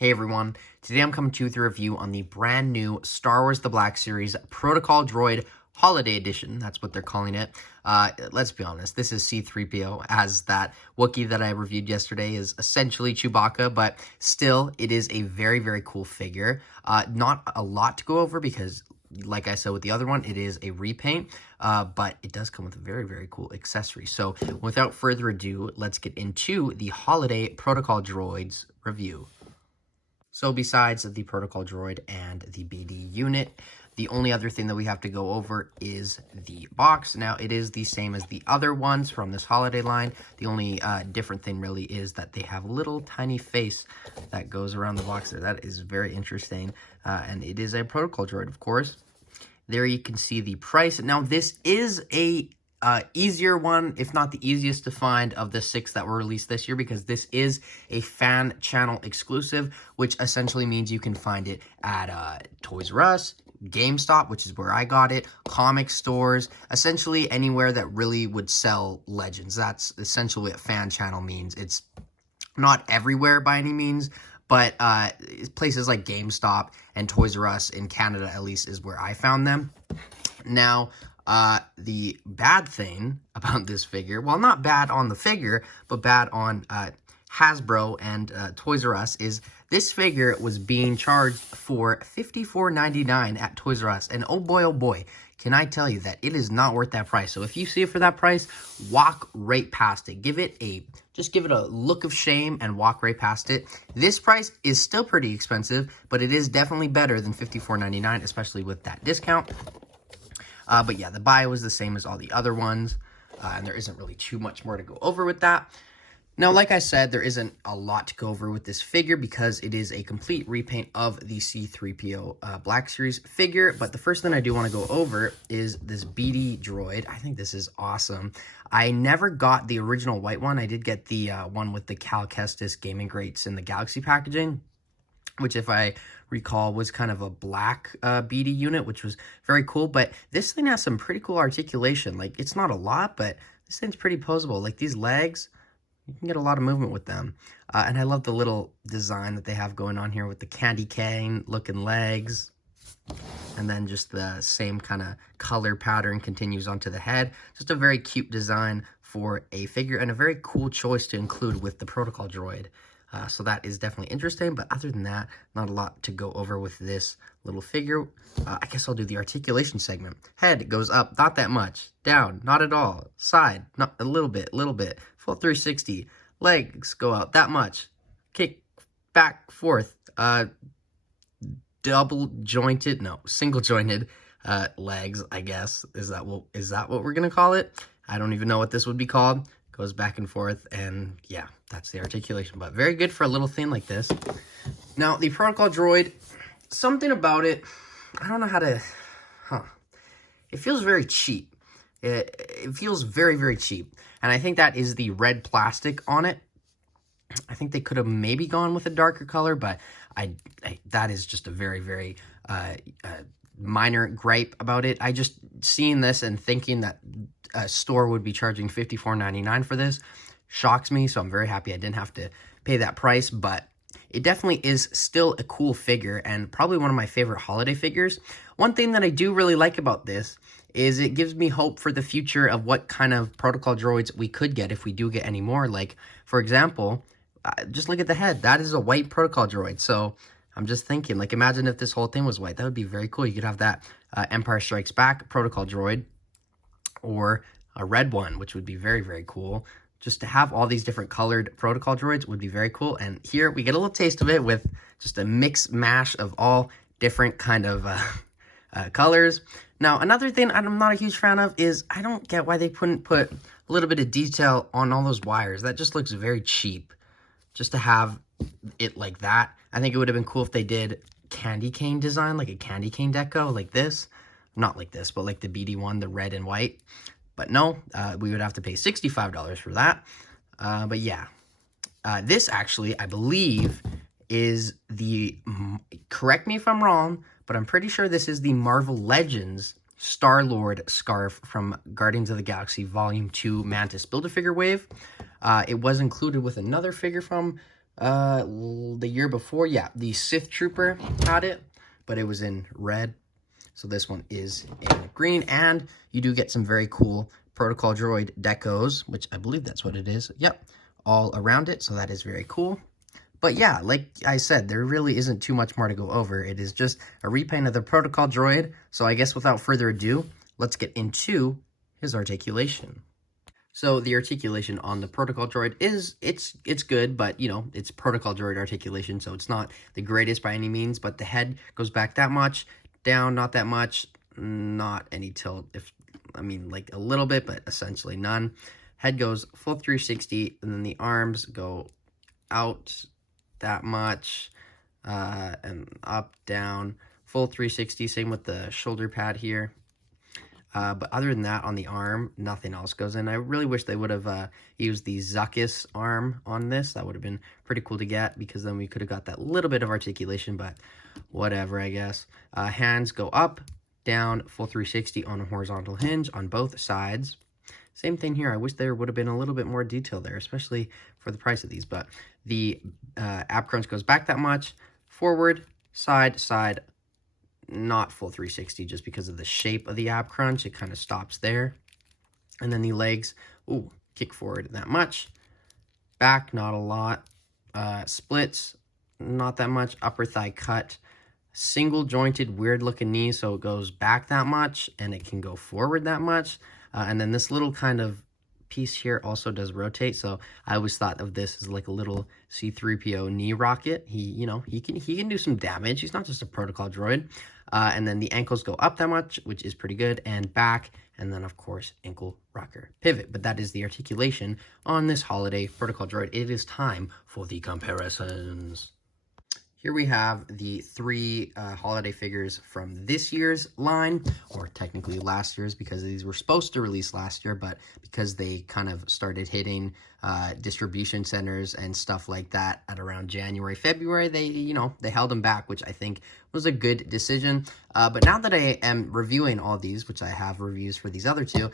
Hey everyone, today I'm coming to you with a review on the brand new Star Wars The Black Series Protocol Droid Holiday Edition. That's what they're calling it. Let's be honest, this is C-3PO, as that Wookiee that I reviewed yesterday is essentially Chewbacca, but still, it is a very, very cool figure. Not a lot to go over because, like I said with the other one, it is a repaint, but it does come with a very, very cool accessory. So without further ado, let's get into the Holiday Protocol Droids review. So besides the Protocol Droid and the BD unit, the only other thing that we have to go over is the box. Now, it is the same as the other ones from this holiday line. The only different thing really is that they have a little tiny face that goes around the box there. That is very interesting. And it is a Protocol Droid, of course. There you can see the price. Now, this is a easier one, if not the easiest to find of the 6 that were released this year, because this is a fan channel exclusive, which essentially means you can find it at Toys R Us, GameStop, which is where I got it, comic stores, essentially anywhere that really would sell Legends. That's essentially what fan channel means. It's not everywhere by any means, but places like GameStop and Toys R Us in Canada, at least, is where I found them. Now, the bad thing about this figure, well, not bad on the figure, but bad on Hasbro and Toys R Us, is this figure was being charged for $54.99 at Toys R Us. And oh boy, can I tell you that it is not worth that price. So if you see it for that price, walk right past it. Just give it a look of shame and walk right past it. This price is still pretty expensive, but it is definitely better than $54.99, especially with that discount. But yeah, the bio is the same as all the other ones, and there isn't really too much more to go over with that. Now, like I said, there isn't a lot to go over with this figure because it is a complete repaint of the C-3PO Black Series figure. But the first thing I do want to go over is this BD Droid. I think this is awesome. I never got the original white one. I did get the one with the Cal Kestis Gaming Greats in the Galaxy packaging, which, if I recall, was kind of a black BD unit, which was very cool. But this thing has some pretty cool articulation. Like, it's not a lot, but this thing's pretty posable. Like, these legs, you can get a lot of movement with them. And I love the little design that they have going on here with the candy cane looking legs. And then just the same kind of color pattern continues onto the head. Just a very cute design for a figure and a very cool choice to include with the Protocol Droid. So that is definitely interesting, but other than that, not a lot to go over with this little figure. I guess I'll do the articulation segment. Head goes up, not that much. Down, not at all. Side, not a little bit. Full 360. Legs go out that much. Kick, back, forth. Single jointed legs, I guess. Is that what we're gonna call it? I don't even know what this would be called. Goes back and forth, and yeah, that's the articulation, but very good for a little thing like this. Now, the Protocol Droid, something about it, I don't know how to, it feels very cheap. It feels very, very cheap, and I think that is the red plastic on it. I think they could have maybe gone with a darker color, but that is just a very, very minor gripe about it. I just seeing this and thinking that a store would be charging $54.99 for this shocks me, so I'm very happy I didn't have to pay that price. But it definitely is still a cool figure and probably one of my favorite holiday figures. One thing that I do really like about this is it gives me hope for the future of what kind of Protocol Droids we could get if we do get any more. Like, for example, just look at the head. That is a white Protocol Droid. So I'm just thinking, like, imagine if this whole thing was white. That would be very cool. You could have that Empire Strikes Back Protocol Droid, or a red one, which would be very, very cool. Just to have all these different colored Protocol Droids would be very cool. And here we get a little taste of it with just a mix mash of all different kind of colors. Now, another thing I'm not a huge fan of is I don't get why they couldn't put a little bit of detail on all those wires. That just looks very cheap, just to have it like that. I think it would have been cool if they did candy cane design, like a candy cane deco, like this. Not like this, but like the BD one, the red and white. But no, we would have to pay $65 for that. But yeah, this actually, I believe, is the, correct me if I'm wrong, but I'm pretty sure this is the Marvel Legends Star-Lord scarf from Guardians of the Galaxy Volume 2 Mantis Build-A-Figure Wave. It was included with another figure from The year before, yeah, the Sith Trooper had it, but it was in red. So this one is in green, and you do get some very cool Protocol Droid decos, which I believe that's what it is. Yep, all around it, so that is very cool. But yeah, like I said, there really isn't too much more to go over. It is just a repaint of the Protocol Droid, so I guess without further ado, let's get into his articulation. So the articulation on the Protocol Droid it's good, but you know, it's Protocol Droid articulation, so it's not the greatest by any means, but the head goes back that much, down not that much, not any tilt, like a little bit, but essentially none. Head goes full 360, and then the arms go out that much, and up, down, full 360, same with the shoulder pad here. But other than that, on the arm, nothing else goes in. I really wish they would have used the Zuckuss arm on this. That would have been pretty cool to get, because then we could have got that little bit of articulation, but whatever, I guess. Hands go up, down, full 360 on a horizontal hinge on both sides. Same thing here. I wish there would have been a little bit more detail there, especially for the price of these. But the ab crunch goes back that much, forward, side, side, not full 360 just because of the shape of the ab crunch. It kind of stops there. And then the legs, ooh, kick forward that much. Back, not a lot. Splits, not that much. Upper thigh cut. Single jointed, weird looking knee, so it goes back that much and it can go forward that much. And then this little kind of piece here also does rotate, so I always thought of this as like a little C-3PO knee rocket. He can do some damage. He's not just a Protocol Droid. And then the ankles go up that much, which is pretty good, and back, and then of course ankle rocker pivot. But that is the articulation on this holiday Protocol Droid. It is time for the comparisons. Here we have the three holiday figures from this year's line, or technically last year's, because these were supposed to release last year, but because they kind of started hitting distribution centers and stuff like that at around January, February, they held them back, which I think was a good decision. But now that I am reviewing all these, which I have reviews for these other two,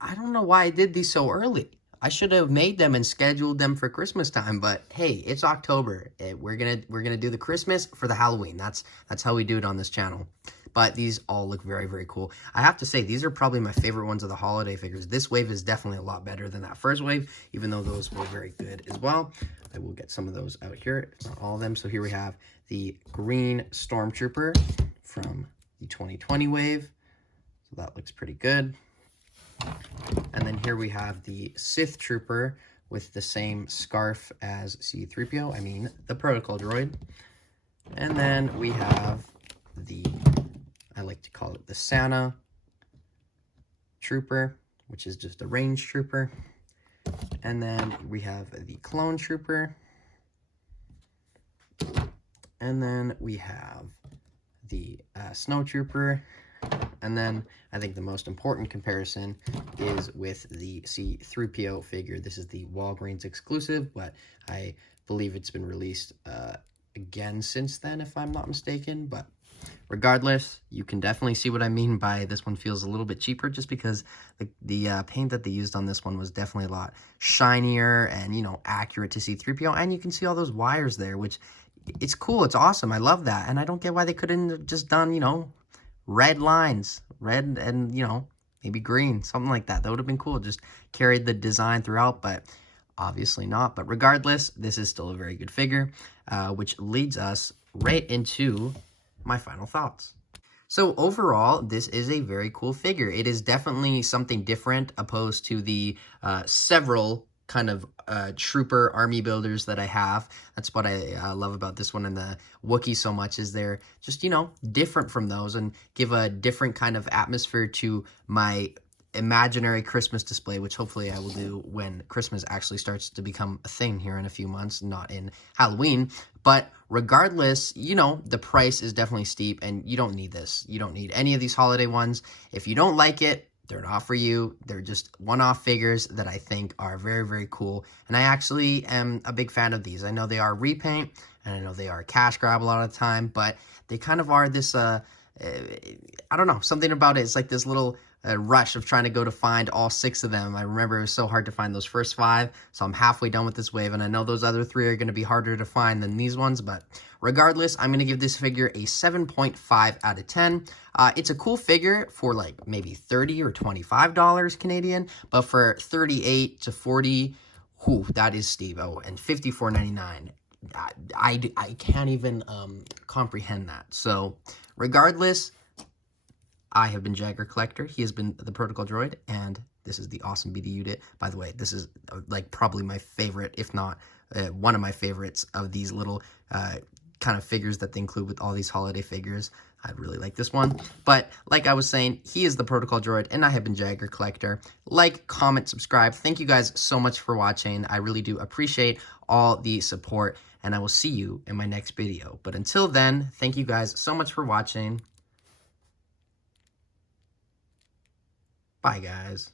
I don't know why I did these so early. I should have made them and scheduled them for Christmas time, but hey, it's October. We're gonna do the Christmas for the Halloween. That's how we do it on this channel. But these all look very, very cool. I have to say, these are probably my favorite ones of the holiday figures. This wave is definitely a lot better than that first wave, even though those were very good as well. I will get some of those out here, not all of them. So here we have the green Stormtrooper from the 2020 wave. So that looks pretty good. And then here we have the Sith Trooper with the same scarf as C-3PO, I mean the Protocol Droid. And then we have the, I like to call it the Santa Trooper, which is just a range trooper. And then we have the Clone Trooper. And then we have the Snow Trooper. And then I think the most important comparison is with the C-3PO figure. This is the Walgreens exclusive, but I believe it's been released again since then, if I'm not mistaken. But regardless, you can definitely see what I mean by this one feels a little bit cheaper, just because the paint that they used on this one was definitely a lot shinier and, you know, accurate to C-3PO. And you can see all those wires there, which it's cool. It's awesome. I love that. And I don't get why they couldn't have just done, you know, red lines, red and, you know, maybe green, something like that. That would have been cool. Just carried the design throughout, but obviously not. But regardless, this is still a very good figure, which leads us right into my final thoughts. So overall, this is a very cool figure. It is definitely something different opposed to the several kind of trooper army builders that I have. That's what I love about this one and the Wookiee so much, is they're just, you know, different from those and give a different kind of atmosphere to my imaginary Christmas display, which hopefully I will do when Christmas actually starts to become a thing here in a few months, not in Halloween. But regardless, you know, the price is definitely steep and you don't need this. You don't need any of these holiday ones. If you don't like it, they're not for you. They're just one-off figures that I think are very, very cool. And I actually am a big fan of these. I know they are repaint, and I know they are cash grab a lot of the time, but they kind of are this I don't know, something about it. It's like this little rush of trying to go to find all 6 of them. I remember it was so hard to find those first 5, so I'm halfway done with this wave, and I know those other 3 are going to be harder to find than these ones, but regardless, I'm going to give this figure a 7.5 out of 10. It's a cool figure for like maybe $30 or $25 Canadian, but for 38 to 40, whew, that is steep. Oh, and $54.99. I can't even comprehend that. So regardless, I have been Jagger Collector. He has been the Protocol Droid, and this is the awesome BD unit. By the way, this is like probably my favorite, if not one of my favorites of these little kind of figures that they include with all these holiday figures. I really like this one. But like I was saying, he is the Protocol Droid, and I have been Jagger Collector. Like, comment, subscribe. Thank you guys so much for watching. I really do appreciate all the support, and I will see you in my next video. But until then, thank you guys so much for watching. Bye, guys.